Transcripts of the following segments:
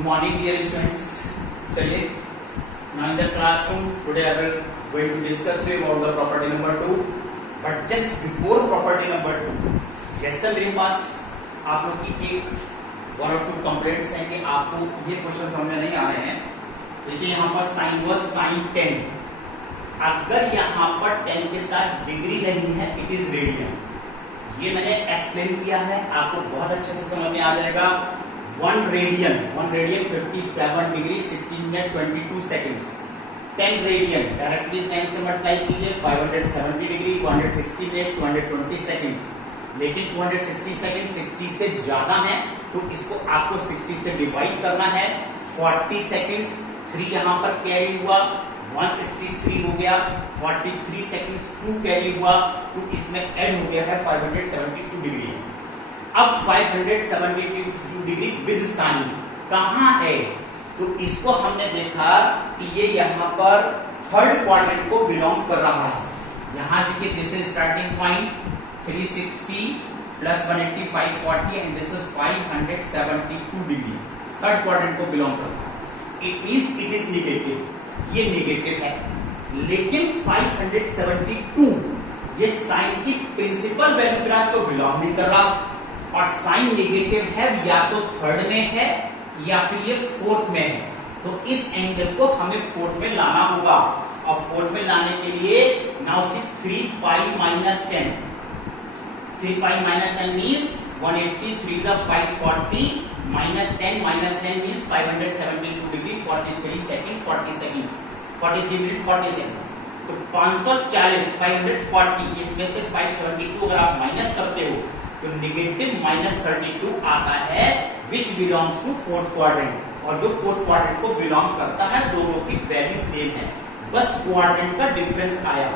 Good morning, dear students. चलिए, now in the classroom today I will going to discuss with you about the property number 2. But just before property number 2, जैसे मेरे पास आप लोग की एक one और to complaints हैं कि आपको ये क्वेश्चन समझ में नहीं आ रहे हैं. देखिए यहाँ पर साइन वर्स साइन 10. अगर यहाँ पर 10 के साथ डिग्री नहीं है, इट इज रेडियन. ये मैंने एक्सप्लेन किया है, आपको बहुत अच्छे से समझ में आ जाएगा. 1 radian 57 degree 16 minute 22 seconds. 10 radian directly 10 से मल्टीप्लाई कीजिए 570 डिग्री 160 मिनट 220 सेकंड्स. लेकिन 260 सेकंड 60 से ज्यादा है तो इसको आपको 60 से डिवाइड करना है. 40 सेकंड्स 3 यहां पर कैरी हुआ 163 हो गया. 43 सेकंड्स 2 कैरी हुआ तो इसमें ऐड हो गया है 572 डिग्री. अब 572 डिग्री विद साइन कहां है? तो इसको हमने देखा कि ये यहां पर थर्ड क्वाड्रेंट को बिलोंग कर रहा है. यहां से कि this is starting point 360 plus 180 540 and this is 572 degree. Third quadrant को बिलोंग करता है. It is negative. ये नेगेटिव है, लेकिन 572 ये साइन की प्रिंसिपल वैल्यू ग्राफ को बिलोंग नहीं कर रहा. और साइन नेगेटिव है, या तो थर्ड में है या फिर ये फोर्थ में है. तो इस एंगल को हमें फोर्थ में लाना होगा. और फोर्थ में लाने के लिए now see 3 pi minus 10. 3 pi minus 10 means 180 3 is 540 minus 10 means 572 degree 43 seconds 40 seconds 43 minute 40 seconds. तो 540 540 इसमें से 572 अगर आप माइनस करते हो तो निगेटिव -32 आता है which belongs to fourth quadrant. और जो फोर्थ क्वाड्रेंट को बिलोंग करता है दोनों की वैल्यू सेम है, बस क्वाड्रेंट का डिफरेंस आया.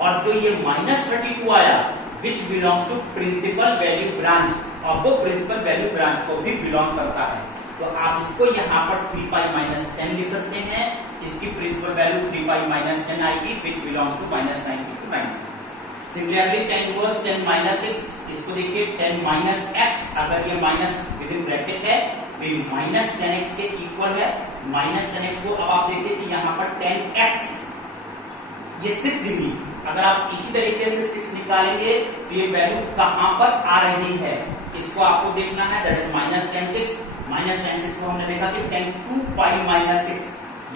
और जो ये -32 आया which belongs to principal value branch, और वो प्रिंसिपल वैल्यू ब्रांच को भी बिलोंग करता है. तो आप इसको यहाँ पर 3 पाई माइनस 10 लिख सकते हैं. इसकी प्रिंसिपल वैल्यू 3 पाई माइनस 10 आएगी which belongs to -90 to 90. Similarly 10 inverse 10 minus 6, इसको देखिए 10 माइनस x, अगर ये माइनस विद इन ब्रैकेट है तो ये माइनस 10x के इक्वल है. माइनस 10x को अब आप देखिए कि यहाँ पर 10x ये 6 डिग्री. अगर आप इसी तरीके से 6 निकालेंगे तो ये वैल्यू कहां पर आ रही है इसको आपको देखना है. दैट इज -10 6 को हमने देखा कि 10 2 पाई माइनस 6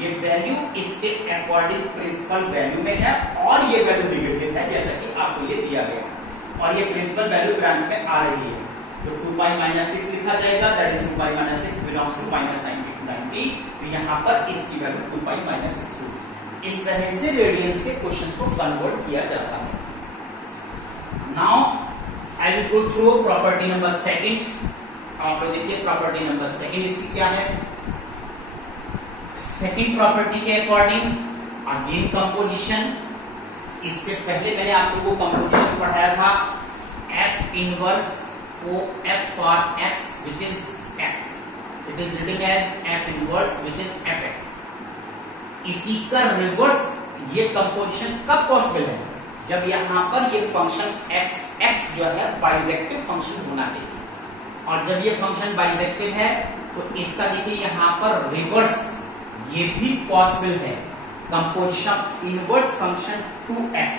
ये वैल्यू इसके अकॉर्डिंग प्रिंसिपल वैल्यू में है और ये वैल्यू नेगेटिव है जैसा कि आपको ये दिया गया. और ये प्रिंसिपल वैल्यू ब्रांच में आ रही है. तो 2 पाई माइनस 6 लिखा जाएगा. That is 2 pi minus 6 belongs to -90 to 90. तो यहाँ पर इसकी वैल्यू 2 पाई माइनस 6 होगी. इस तरह से रेडियंस के क्वेश्चंस को कन्वर्ट किया जाता है. Now I will go through property number 2. आप लोग देखिए प्रॉपर्टी नंबर 2 इसकी क्या है. सेकंड प्रॉपर्टी के अकॉर्डिंग अगेन कंपोजिशन. इससे पहले मैंने आप लोगों को कंपोजिशन पढ़ाया था. F inverse O F for x which is x. It is written as F inverse which is fx. इसी का रिवर्स ये कंपोजिशन कब पॉसिबल है? जब यहां पर ये फंक्शन fx जो है बाइजेक्टिव फंक्शन होना चाहिए. और जब ये फंक्शन बाइजेक्टिव है तो इसका देखिए यहां पर रिवर्स ये भी पॉसिबल है. Composition of inverse function 2f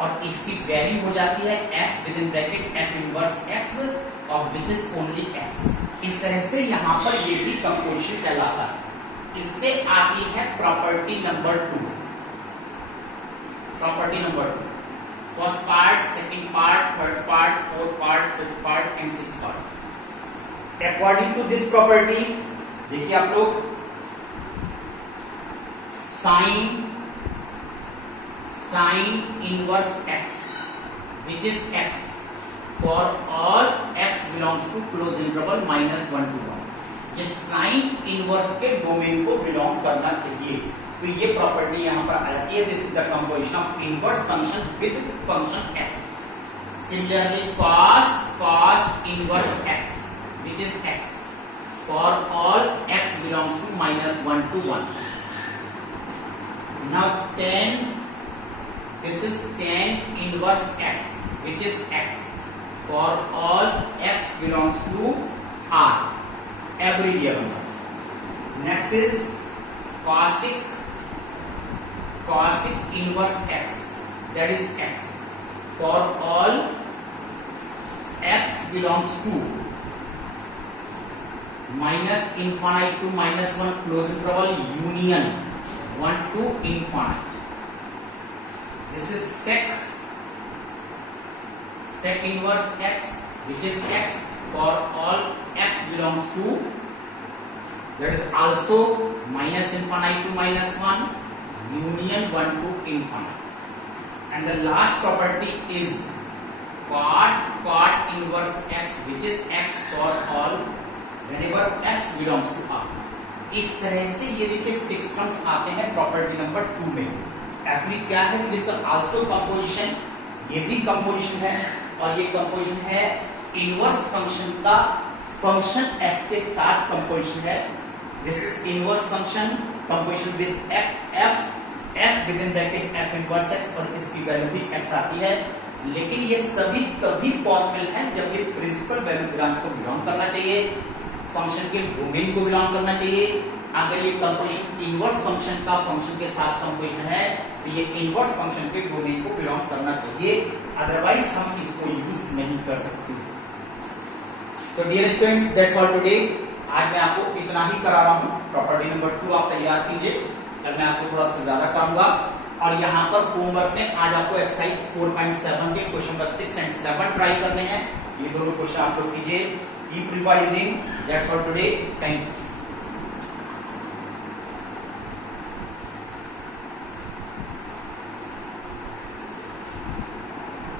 और इसकी वैल्यू हो जाती है f with in bracket f inverse x और विच इज ओनली x. इस तरह से यहां पर ये भी कंपोजिशन कहलाता है. इससे आती है property number 2. Property number 2 first part, second part, third part, fourth part, fifth part and sixth part. According to this property देखिए आप लोग sin inverse x which is x for all x belongs to close interval -1 to 1. ये sin inverse के domain को belong करना चाहिए. तो ये प्रॉपर्टी यहां पर आ जाती है. This is the composition of inverse function with function f. Similarly cos inverse x which is x for all x belongs to -1 to 1. Now this is tan inverse x which is x for all x belongs to R every real number. Next is cosec inverse x, that is x for all x belongs to minus infinite to minus 1 close interval union 1 to infinite. This is sec inverse x, which is x for all x belongs to, that is also minus infinite to minus 1 union 1 to infinite. And the last property is cot inverse x, which is x for all whenever x belongs to R. इस तरह से ये देखिए 6 terms आते हैं property number 2 में. Actually क्या है कि दिस आल्सो कंपोजिशन, ये भी कंपोजिशन है और ये कंपोजिशन है इनवर्स फंक्शन का फंक्शन f के साथ कंपोजिशन है. This is inverse function composition with f with in bracket f inverse x और इसकी वैल्यू भी x आती है. लेकिन ये सभी तभी पॉसिबल है जब ये प्रिंसिपल वैल्यू ग्राफ को बिलोंग करना चाहिए, फंक्शन के डोमेन को बिलोंग करना चाहिए. अगर ये कंपोजिशन इनवर्स फंक्शन का फंक्शन के साथ कंपोजिशन है तो ये इनवर्स फंक्शन के डोमेन को बिलोंग करना चाहिए, अदरवाइज हम इसको यूज नहीं कर सकते. तो dear students, that's all today. आज मैं आपको इतना ही करा रहा हूँ. प्रॉपर्टी नंबर 2 आप तैयार कीजिए, कल मैं आपको थोड़ा सा ज्यादा कराऊंगा. और यहाँ पर होमवर्क में आज आपको एक्सरसाइज 4.7 के क्वेश्चन नंबर 6 एंड 7 ट्राई करने हैं. ये दोनों क्वेश्चन आप लोग कीजिए. Keep revising. That's all today. Thank you.